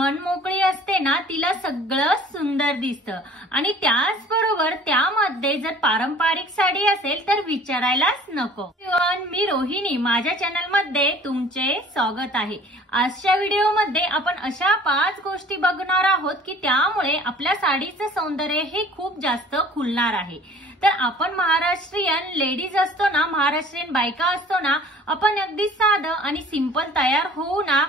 मन मोकळी असते ना तिला सगळं सुंदर दिसतं आणि त्याचबरोबर त्यामध्ये जर पारंपरिक साडी असेल तर विचारायलाच नको। मी रोहिणी, माझ्या चॅनल मध्ये तुमचे स्वागत आहे। आजच्या व्हिडिओ मध्ये आपण अशा 5 गोष्टी बघणार आहोत की त्यामुळे आपल्या साडीचं सौंदर्य हे खूप जास्त खुलणार आहे। तर आपण महाराष्ट्रीयन लेडीज असतो ना, महाराष्ट्रीयन बायका असतो ना, आपण अगदी साधं आणि सिंपल तयार होऊ ना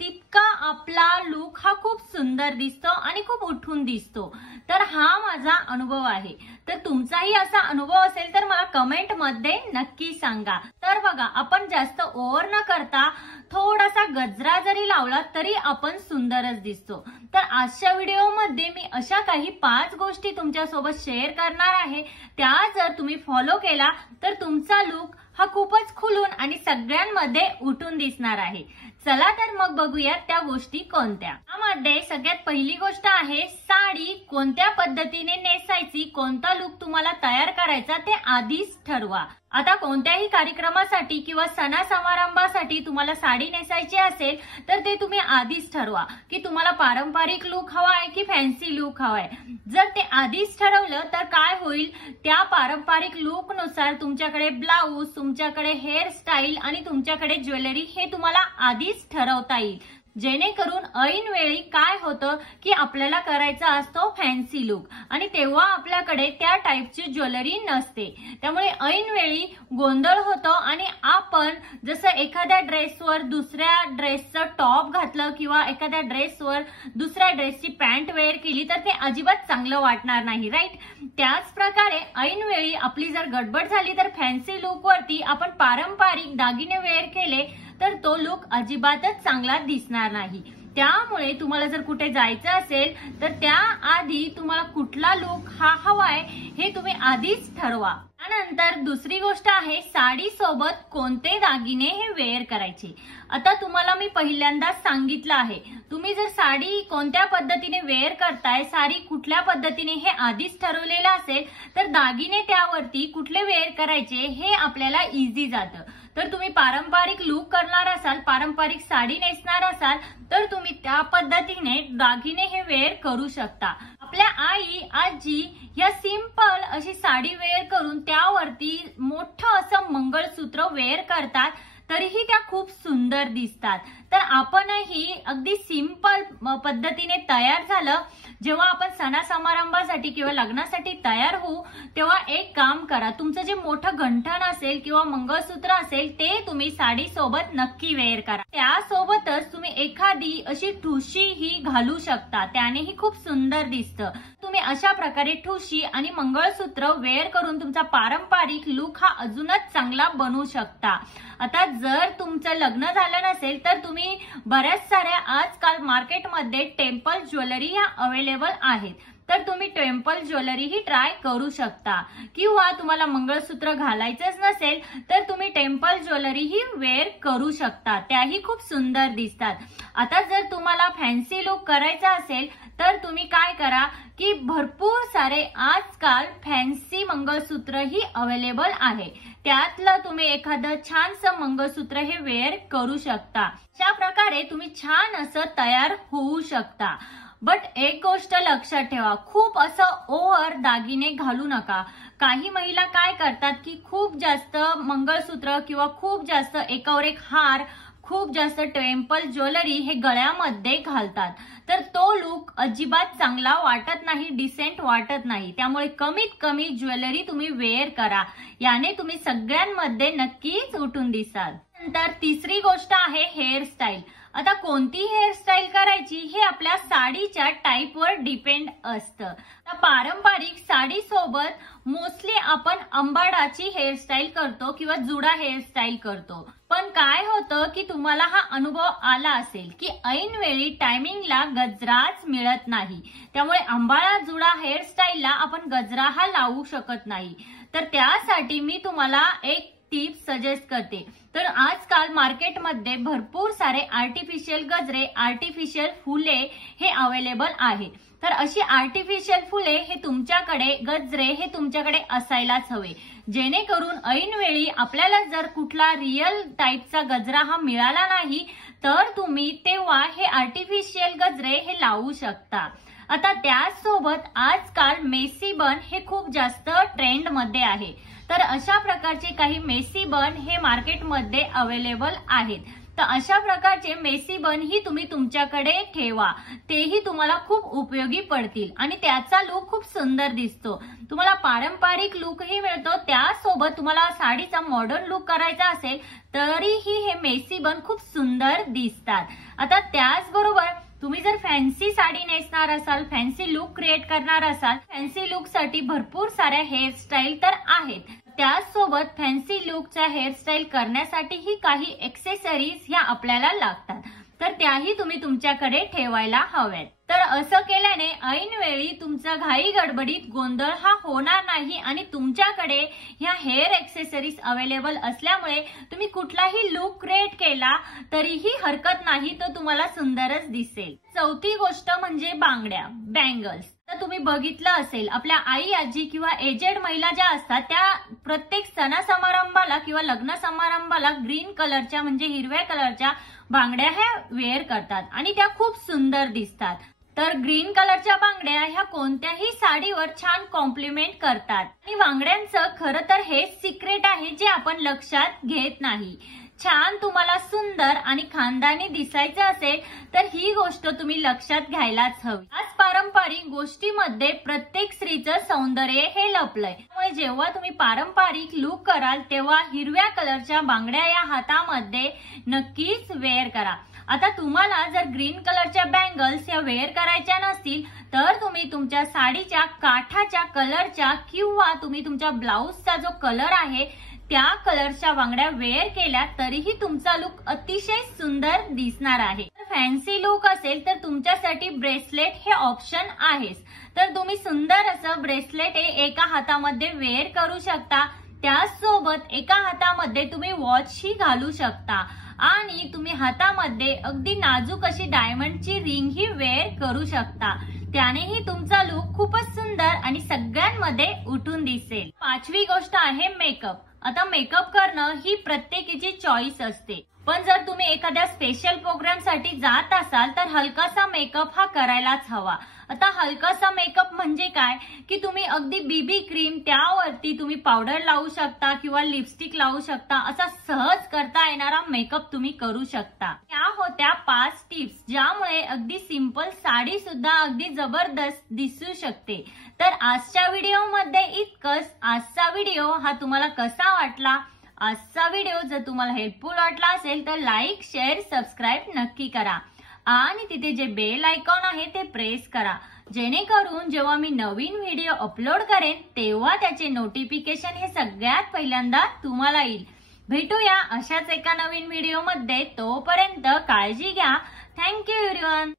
तितका आपला लुक हा खूप सुंदर दिसतो आणि खूप उठून दिसतो। तर हा माझा अनुभव आहे। तर तुमचाही असा अनुभव असेल तर मला कमेंट मध्ये नक्की सांगा। तर बघा, आपण जास्त ओव्हर न करता थोडासा गजरा जरी लावला तरी आपण सुंदरच दिसतो। तर आजच्या व्हिडिओ मध्ये मी अशा काही 5 गोष्टी तुमच्या सोबत शेअर करणार आहे। त्या जर तुम्ही फॉलो केला तर तुमचा लुक हा खूपच खुलून आणि सगळ्यांमध्ये उठून दिसणार आहे। चला तर मग बघूया त्या गोष्टी कोणत्या। यामध्ये सगळ्यात पहिली गोष्ट आहे साडी कोणत्या पद्धतीने नेसायची, कोणता लुक तुम्हाला तयार करायचा ते आधीच ठरवा। आता कोणत्याही कार्यक्रमासाठी किंवा सणा समारंभासाठी तुम्हाला साडी नेसायची असेल तर ते तुम्ही आधीच ठरवा की तुम्हाला पारंपरिक लुक हवा आहे की फॅन्सी लुक हवा आहे। जर ते आधीच ठरवलं तर काय होईल, त्या पारंपरिक लुक नुसार तुमच्याकडे ब्लाऊज, तुमच्याकडे हेअरस्टाईल आणि तुमच्याकडे ज्वेलरी हे तुम्हाला आधीच ठरवता येईल। जेणेकरून ऐन वेळी काय होतं की आपल्याला करायचा असतो फॅन्सी लुक आणि तेव्हा आपल्याकडे त्या टाईपची ज्वेलरी नसते, त्यामुळे ऐन वेळी गोंधळ होतो आणि आपण जसं एखाद्या ड्रेसवर दुसऱ्या ड्रेसचं टॉप घातलं किंवा एखाद्या ड्रेसवर दुसऱ्या ड्रेसची पॅन्ट वेअर केली तर ते अजिबात चांगलं वाटणार नाही, राईट। त्याच प्रकारे ऐन वेळी आपली जर गडबड झाली तर फॅन्सी लुक वरती आपण पारंपरिक दागिने वेअर केले तर तो लुक अजिबातच चांगला दिसणार नाही। त्यामुळे तुम्हाला जर कुठे जायचं असेल तर त्याआधी तुम्हाला कुठला लुक हा हवाय हे तुम्ही आधीच ठरवा। त्यानंतर दुसरी गोष्ट आहे साडी सोबत कोणते दागिने हे वेअर करायचे। आता तुम्हाला मी पहिल्यांदाच सांगितलं आहे, तुम्ही जर साडी कोणत्या पद्धतीने वेअर करताय, साडी कुठल्या पद्धतीने हे आधीच ठरवलेलं असेल तर दागिने त्यावरती कुठले वेअर करायचे हे आपल्याला इझी जातं। तर तुम्ही पारंपरिक लुक करणार असाल, पारंपरिक साडी नेसणार असाल तर तुम्ही त्या पद्धतीने दागिने हे वेअर करू शकता। आपल्या आई आजी या सिंपल अशी साडी वेअर करून त्यावरती मोठं असं मंगळसूत्र वेअर करतात तरीही त्या खूप सुंदर दिसतात। तर आपणही अगदी सिंपल पद्धतीने तयार झालं, जेव्हा आपण सणा समारंभासाठी किंवा लग्नासाठी तयार होऊ तेव्हा एक काम करा, तुमचं जे मोठं गंठण असेल किंवा मंगळसूत्र असेल ते तुम्ही साडी सोबत नक्की वेअर करा। त्यासोबतच तुम्ही एखादी अशी ठुशी ही घालू शकता, त्यानेही खूप सुंदर दिसतं। तुम्ही अशा प्रकारे ठुशी आणि मंगळसूत्र वेअर करून तुमचा पारंपरिक लुक हा अजूनच चांगला बनवू शकता। आता जर तुमचं लग्न झालं नसेल तर तुम्ही बऱ्याच साऱ्या आजकाल मार्केटमध्ये टेम्पल ज्वेलरी ह्या अवेलेबल आहेत, तर तुम्ही टेम्पल ज्वेलरी ही ट्राय करू शकता। किंवा तुम्हाला मंगळसूत्र घालायचंच नसेल तर तुम्ही टेम्पल ज्वेलरी ही वेअर करू शकता, त्याही खूप सुंदर दिसतात। आता जर तुम्हाला फॅन्सी लुक करायचा असेल तर तुम्ही काय करा की भरपूर सारे आजकाल फॅन्सी मंगळसूत्र ही अवेलेबल आहे, त्यातलं तुम्ही एखादं छानसं मंगळसूत्र हे वेअर करू शकता। अशा प्रकारे तुम्ही छान असं तयार होऊ शकता। बट एक गोष्ट लक्षात ठेवा, खूप असं ओव्हर दागिने घालू नका। काही महिला काय करतात की खूप जास्त मंगळसूत्र किंवा खूप जास्त एकावर एक हार, खूप जास्त टेम्पल ज्वेलरी हे गळ्यामध्ये घालतात, तर तो लुक अजिबात चांगला वाटत नाही, डिसेंट वाटत नाही। त्यामुळे कमीत कमी ज्वेलरी तुम्ही वेअर करा, याने तुम्ही सगळ्यांमध्ये नक्कीच उठून दिसाल। नंतर तिसरी गोष्ट आहे हेअरस्टाईल। आता कोणती हेअरस्टाईल करायची हे आपल्या साडीच्या टाईपवर डिपेंड असतं। पारंपरिक साडी सोबत मोस्टली आपण अंबाडाची हेअरस्टाईल करतो किंवा जुडा हेअरस्टाईल करतो, पण काय होतं की तुम्हाला हा अनुभव आला असेल की ऐन वेळी टायमिंगला गजराच मिळत नाही, त्यामुळे अंबाडा जुडा हेअरस्टाईलला आपण गजरा हा लावू शकत नाही। तर त्यासाठी मी तुम्हाला एक टिप सजेस्ट करते। तर आजकाल मार्केटमध्ये भरपूर सारे आर्टिफिशियल गजरे, आर्टिफिशियल फुले हे अवेलेबल आहे। तर अशी आर्टिफिशियल फुले हे तुमच्याकडे, गजरे हे तुमच्याकडे असायलाच हवे, जेणेकरून ऐन वेळी आपल्याला जर कुठला रिअल टाईपचा गजरा हा मिळाला नाही तर तुम्ही तेव्हा हे आर्टिफिशियल गजरे हे लावू शकता। आता त्याचसोबत आजकाल मेसी बन हे खूप जास्त ट्रेंड मध्ये आहे, तर अशा प्रकारचे काही मेसी बन हे मार्केटमध्ये अवेलेबल आहेत। तर अशा प्रकारचे मेसी बन ही तुम्ही तुमच्याकडे ठेवा, तेही तुम्हाला खूप उपयोगी पडतील आणि त्याचा लुक खूप सुंदर दिसतो। तुम्हाला पारंपरिक लुकही मिळतो, त्यासोबत तुम्हाला साडीचा मॉडर्न लुक करायचा असेल तरीही हे मेसी बन खूप सुंदर दिसतात। आता त्याचबरोबर तुम्ही जर फॅन्सी साडी नेसणार असाल, फॅन्सी लुक क्रिएट करणार असाल, फॅन्सी लुक साठी भरपूर साऱ्या हेअरस्टाईल तर आहेत। त्याचसोबत फॅन्सी लुकचा हेअरस्टाईल करण्यासाठीही काही एक्सेसरीज ह्या आपल्याला लागतात, तर त्याही तुम्ही तुमच्याकडे ठेवायला हव्यात। तर असं केल्याने ऐनवेळी तुमचा घाई गडबडीत गोंधळ हा होणार नाही आणि तुमच्याकडे ह्या हेअर एक्सेसरीज अवेलेबल असल्यामुळे तुम्ही कुठलाही लुक क्रिएट केला तरीही हरकत नाही, तो तुम्हाला सुंदरच दिसेल। चौथी गोष्ट म्हणजे बांगड्या, बँगल्स। तर तुम्ही बघितलं असेल आपल्या आई आजी किंवा एजेड महिला ज्या असतात त्या प्रत्येक सणा समारंभाला किंवा लग्न समारंभाला ग्रीन कलरच्या म्हणजे हिरव्या कलरच्या बांगड्या ह्या वेअर करतात आणि त्या खूप सुंदर दिसतात। तर ग्रीन कलरच्या बांगड्या ह्या कोणत्याही साडीवर छान कॉम्प्लिमेंट करतात आणि बांगड्यांचं खरं तर हे सिक्रेट आहे जे आपण लक्षात घेत नाही। छान तुम्हाला सुंदर आणि खानदानी दिसायचं असेल तर ही गोष्ट तुम्ही लक्षात घ्यायलाच हवी। आज पारंपरिक गोष्टीमध्ये प्रत्येक स्त्रीचं सौंदर्य हे लपलंय, त्यामुळे जेव्हा तुम्ही पारंपरिक लुक कराल तेव्हा हिरव्या कलरच्या बांगड्या या हातामध्ये नक्कीच वेअर करा। आता तुम्हाला जर ग्रीन कलरच्या बँगल्स या वेअर करायच्या नसतील तर तुम्ही तुमच्या साडीच्या काठाच्या कलरच्या किंवा तुम्ही तुमच्या ब्लाउजचा जो कलर आहे त्या कलरच्या बांगड्या वेअर केल्या तरीही तुमचा लुक अतिशय सुंदर दिसणार आहे। फॅन्सी लुक असेल तर तुमच्यासाठी ब्रेसलेट हे ऑप्शन आहेच, तर तुम्ही सुंदर असं ब्रेसलेट हे एका हातामध्ये वेअर करू शकता, त्याचसोबत एका हातामध्ये तुम्ही वॉच ही घालू शकता आणि तुम्ही हातामध्ये अगदी नाजूक अशी डायमंडची रिंग ही वेअर करू शकता, त्यानेही तुमचा लुक खूपच सुंदर आणि सगळ्यांमध्ये उठून दिसेल। पाचवी गोष्ट आहे मेकअप। आता मेकअप करणं ही प्रत्येकाची चॉईस असते, पण जर तुम्ही एखाद्या स्पेशल प्रोग्राम साठी जात असाल तर हलकासा मेकअप हा करायलाच हवा। आता हलकासा मेकअप म्हणजे काय की तुम्ही अगदी बीबी क्रीम त्यावरती तुम्ही पावडर लावू शकता किंवा लिपस्टिक लावू शकता, असा सहज करता येणारा मेकअप तुम्ही करू शकता। त्या होत्या 5 टिप्स ज्यामुळे अगदी सिंपल साडी सुद्धा अगदी जबरदस्त दिसू शकते। तर आजच्या व्हिडिओमध्ये इतकंच। आजचा व्हिडिओ हा तुम्हाला कसा वाटला? आजचा व्हिडिओ जर तुम्हाला हेल्पफुल वाटला असेल तर लाईक, शेअर, सबस्क्राईब नक्की करा आणि तिथे जे बेल आयकॉन आहे ते प्रेस करा, जेणेकरून जेव्हा मी नवीन व्हिडिओ अपलोड करेन तेव्हा त्याचे नोटिफिकेशन हे सगळ्यात पहिल्यांदा तुम्हाला येईल। भेटूया अशाच एका नवीन व्हिडिओमध्ये, तोपर्यंत काळजी घ्या। Thank you everyone.